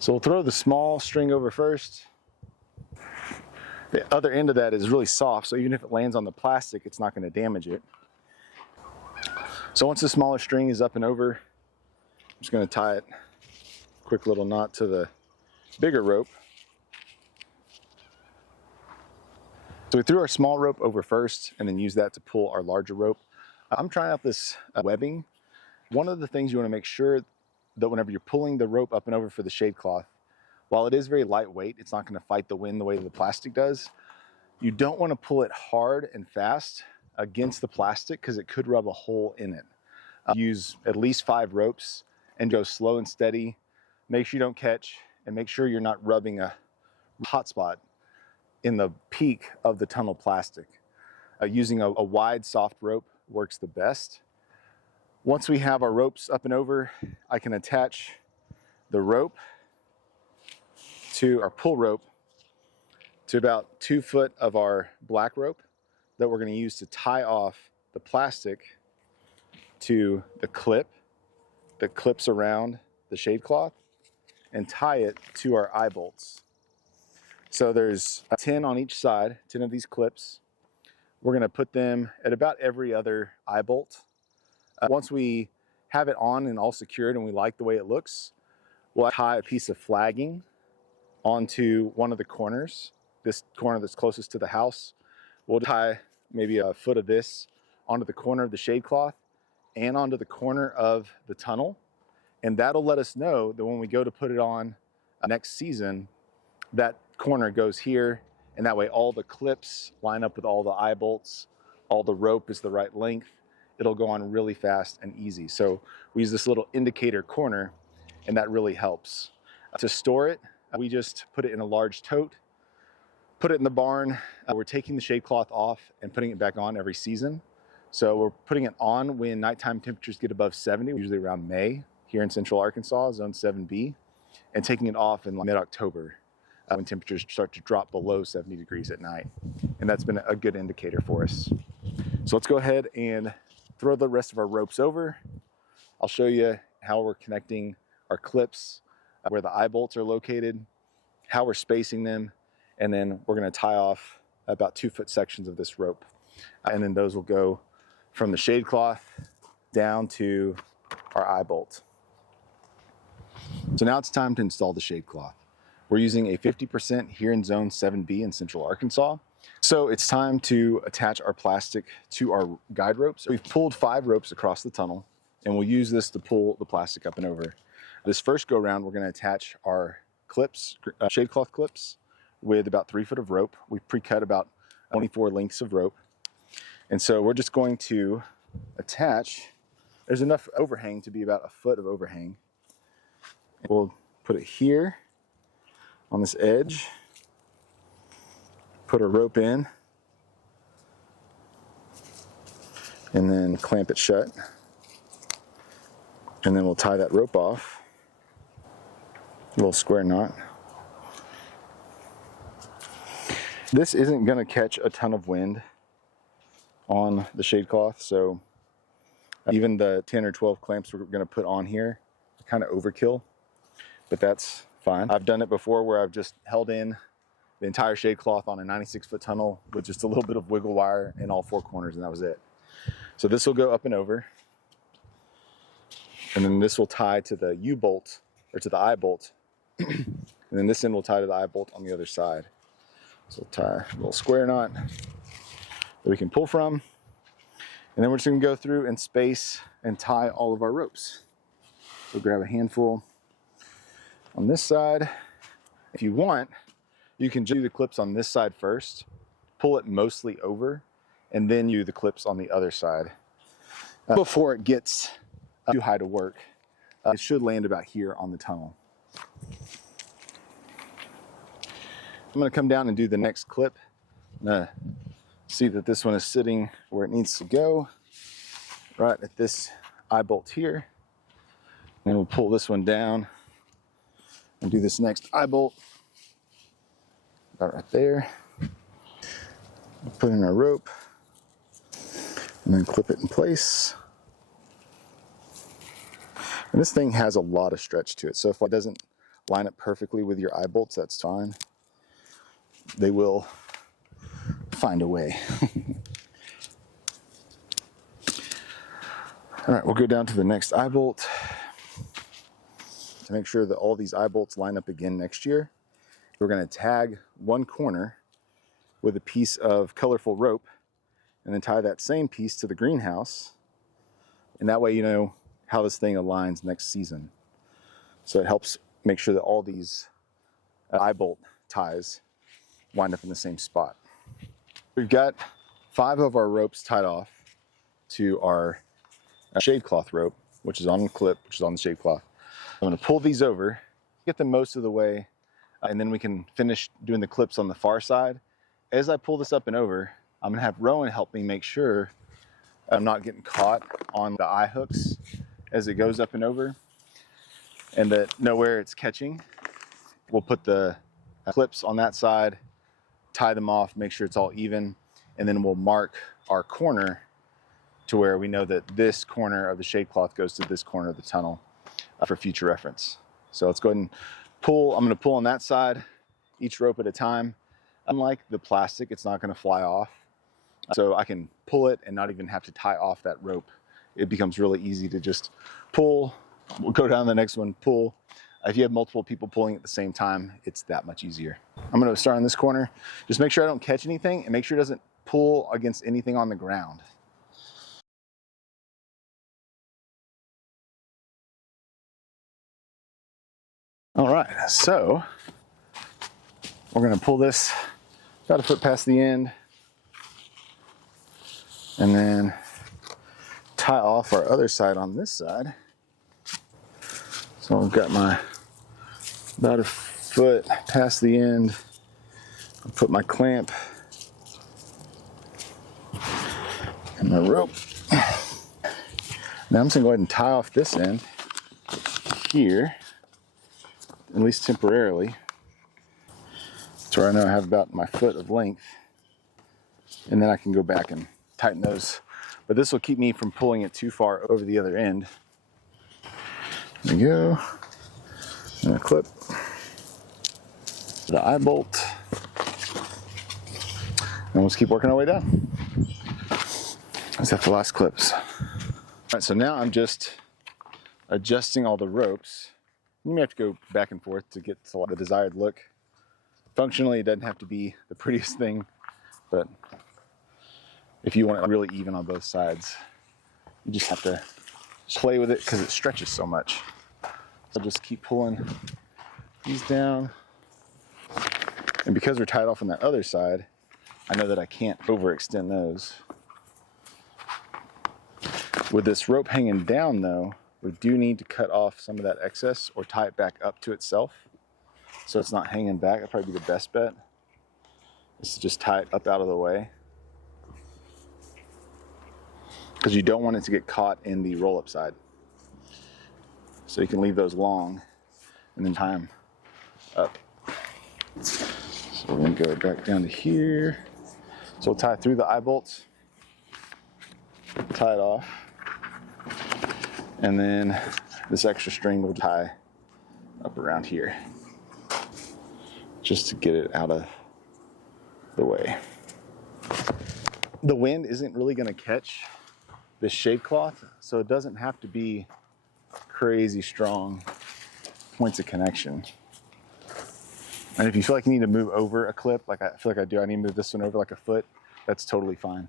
So we'll throw the small string over first. The other end of that is really soft, so even if it lands on the plastic, it's not going to damage it. So once the smaller string is up and over, I'm just going to tie it, quick little knot to the bigger rope. So we threw our small rope over first and then use that to pull our larger rope. I'm trying out this webbing. One of the things you want to make sure that whenever you're pulling the rope up and over for the shade cloth, while it is very lightweight, it's not going to fight the wind the way the plastic does. You don't want to pull it hard and fast against the plastic because it could rub a hole in it. Use at least 5 ropes and go slow and steady. Make sure you don't catch and make sure you're not rubbing a hot spot in the peak of the tunnel plastic. Using a wide soft rope works the best. Once we have our ropes up and over, I can attach the rope to our pull rope to about 2 foot of our black rope that we're going to use to tie off the plastic to the clip that clips around the shade cloth and tie it to our eye bolts. So there's 10 on each side, 10 of these clips. We're going to put them at about every other eye bolt. Once we have it on and all secured and we like the way it looks, we'll tie a piece of flagging onto one of the corners, this corner that's closest to the house. We'll tie maybe a foot of this onto the corner of the shade cloth and onto the corner of the tunnel. And that'll let us know that when we go to put it on next season, that corner goes here, and that way all the clips line up with all the eye bolts, all the rope is the right length. It'll go on really fast and easy. So we use this little indicator corner, and that really helps. To store it, we just put it in a large tote, put it in the barn. We're taking the shade cloth off and putting it back on every season. So we're putting it on when nighttime temperatures get above 70, usually around May here in Central Arkansas, Zone 7B, and taking it off in mid-October when temperatures start to drop below 70 degrees at night. And that's been a good indicator for us. So let's go ahead and throw the rest of our ropes over. I'll show you how we're connecting our clips, where the eye bolts are located, how we're spacing them, and then we're going to tie off about 2 foot sections of this rope. And then those will go from the shade cloth down to our eye bolt. So now it's time to install the shade cloth. We're using a 50% here in Zone 7B in Central Arkansas. So it's time to attach our plastic to our guide ropes. We've pulled 5 ropes across the tunnel, and we'll use this to pull the plastic up and over. This first go round, we're going to attach our clips, shade cloth clips, with about 3 foot of rope. We've pre-cut about 24 lengths of rope. And so we're just going to attach, there's enough overhang to be about 1 foot of overhang. We'll put it here on this edge, put a rope in, and then clamp it shut. And then we'll tie that rope off, a little square knot. This isn't going to catch a ton of wind on the shade cloth, so even the 10 or 12 clamps we're going to put on here are kind of overkill, but that's fine. I've done it before where I've just held in the entire shade cloth on a 96-foot tunnel with just a little bit of wiggle wire in all 4 corners, and that was it. So this will go up and over, and then this will tie to the U-bolt, or to the eye bolt, and then this end will tie to the eye bolt on the other side. So we'll tie a little square knot that we can pull from, and then we're just going to go through and space and tie all of our ropes. So grab a handful on this side. If you want, you can do the clips on this side first, pull it mostly over, and then do the clips on the other side before it gets too high to work. It should land about here on the tunnel. I'm going to come down and do the next clip. I'm going to see that this one is sitting where it needs to go, right at this eye bolt here. And we'll pull this one down and do this next eye bolt about right there. Put in our rope and then clip it in place. And this thing has a lot of stretch to it, so if it doesn't line up perfectly with your eye bolts, that's fine. They will find a way. All right, we'll go down to the next eye bolt to make sure that all these eye bolts line up again next year. We're going to tag one corner with a piece of colorful rope and then tie that same piece to the greenhouse. And that way you know how this thing aligns next season. So it helps make sure that all these eye bolt ties wind up in the same spot. We've got 5 of our ropes tied off to our shade cloth rope, which is on the clip, which is on the shade cloth. I'm going to pull these over, get them most of the way, and then we can finish doing the clips on the far side. As I pull this up and over, I'm going to have Rowan help me make sure I'm not getting caught on the eye hooks as it goes up and over, and that nowhere it's catching. We'll put the clips on that side, tie them off, make sure it's all even, and then we'll mark our corner to where we know that this corner of the shade cloth goes to this corner of the tunnel for future reference. So let's go ahead and pull. I'm going to pull on that side, each rope at a time. Unlike the plastic, it's not going to fly off. So I can pull it and not even have to tie off that rope. It becomes really easy to just pull. We'll go down to the next one, pull. If you have multiple people pulling at the same time, it's that much easier. I'm going to start on this corner. Just make sure I don't catch anything and make sure it doesn't pull against anything on the ground. All right, so we're going to pull this about a foot past the end and then tie off our other side on this side. So I've got my about a foot past the end. I'll put my clamp and my rope. Now I'm just gonna go ahead and tie off this end here, at least temporarily. So I know I have about my foot of length, and then I can go back and tighten those. But this will keep me from pulling it too far over the other end. There we go. And a clip. The eye bolt. And let's keep working our way down. Let's have the last clips. All right, so now I'm just adjusting all the ropes. You may have to go back and forth to get to the desired look. Functionally, it doesn't have to be the prettiest thing, but if you want it really even on both sides, you just have to play with it because it stretches so much. So just keep pulling these down. And because we're tied off on that other side, I know that I can't overextend those. With this rope hanging down though, we do need to cut off some of that excess or tie it back up to itself so it's not hanging back. That'd probably be the best bet, is to just tie it up out of the way, because you don't want it to get caught in the roll-up side. So you can leave those long and then tie them up. So we're going to go back down to here. So we'll tie through the eye bolts, tie it off, and then this extra string we'll tie up around here just to get it out of the way. The wind isn't really going to catch this shade cloth, so it doesn't have to be crazy strong points of connection. And if you feel like you need to move over a clip, like I feel like I do, I need to move this one over like a foot, that's totally fine.